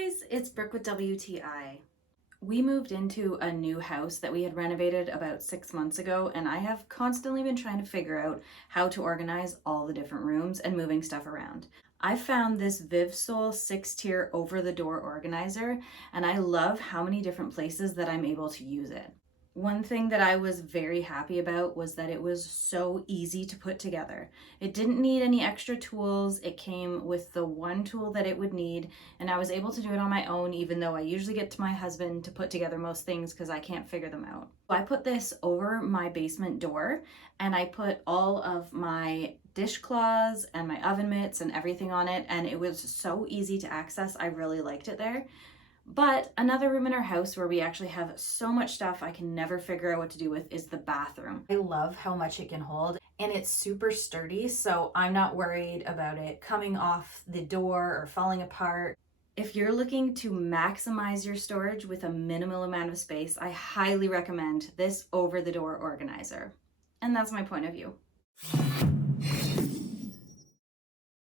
guys, it's Brooke with WTI. We moved into a new house that we had renovated about 6 months ago, and I have constantly been trying to figure out how to organize all the different rooms and moving stuff around. I found this VIVSOL 6-tier over-the-door organizer, and I love how many different places that I'm able to use it. One thing that I was very happy about was that it was so easy to put together. It didn't need any extra tools. It came with the one tool that it would need, and I was able to do it on my own, even though I usually get to my husband to put together most things because I can't figure them out. So I put this over my basement door, and I put all of my dishcloths and my oven mitts and everything on it, and it was so easy to access. I really liked it there. But another room in our house where we actually have so much stuff I can never figure out what to do with is the bathroom. I love how much it can hold, and it's super sturdy, so I'm not worried about it coming off the door or falling apart. If you're looking to maximize your storage with a minimal amount of space, I highly recommend this over-the-door organizer. And that's my point of view.